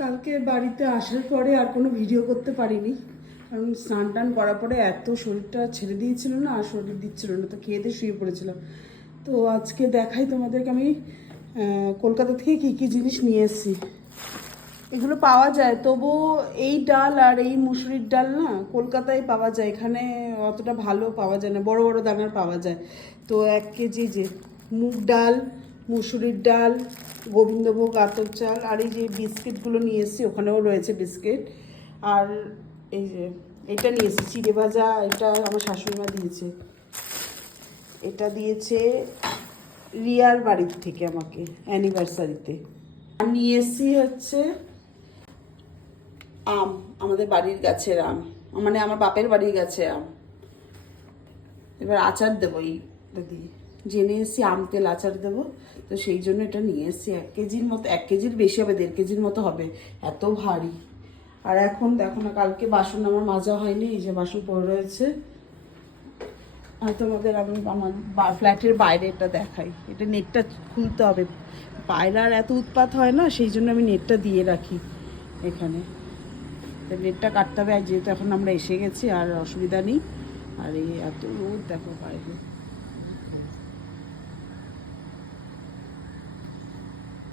কালকে বাড়িতে আসার পরে আর কোনো ভিডিও করতে পারিনি, কারণ স্নান টান করার পরে এত শরীরটা ছেড়ে দিয়েছিল না, আর শরীর দিচ্ছিল না, তো খেয়ে দিয়ে শুয়ে পড়েছিলাম। তো আজকে দেখাই তোমাদেরকে আমি কলকাতা থেকে কী কী জিনিস নিয়ে এসেছি। এগুলো পাওয়া যায়, তবু এই ডাল আর এই মুসুরির ডাল না কলকাতায় পাওয়া যায়, এখানে অতটা ভালো পাওয়া যায় না, বড় বড় দানার পাওয়া যায়। তো 1 কেজি যে মুগ ডাল, মুসুরির ডাল, গোবিন্দভোগ আতপ চাল, আর এই যে বিস্কিটগুলো নিয়ে এসেছি, ওখানেও রয়েছে বিস্কিট। আর এই যে এটা নিয়ে এসেছি চিড়ে ভাজা, এটা আমার শাশুড়িমা দিয়েছে। এটা দিয়েছে রিয়ার বাড়ির থেকে আমাকে অ্যানিভার্সারিতে। আর নিয়ে এসেছি হচ্ছে আম, আমাদের বাড়ির গাছের আম, মানে আমার বাপের বাড়ির গাছে আম। এবার আচার দেবো এইটা দিয়ে, জেনে এসেছি আম তেল আচার দেবো, তো সেই জন্য এটা নিয়ে এসেছি। 1 কেজির মতো, 1 কেজির বেশি হবে, 1.5 কেজির মতো হবে, এত ভারী। আর এখন দেখো না, কালকে বাসন আমার মাজা হয়নি, এই যে বাসন পড়ে রয়েছে। আর তোমাদের আমি আমার ফ্ল্যাটের বাইরে এটা দেখাই, এটা নেটটা খুলতে হবে, পায়রার এত উৎপাত হয় না, সেই জন্য আমি নেটটা দিয়ে রাখি এখানে। নেটটা কাটতে হবে, আর যেহেতু এখন আমরা এসে গেছি আর অসুবিধা নেই। আর এই এত রোদ দেখো বাইরে।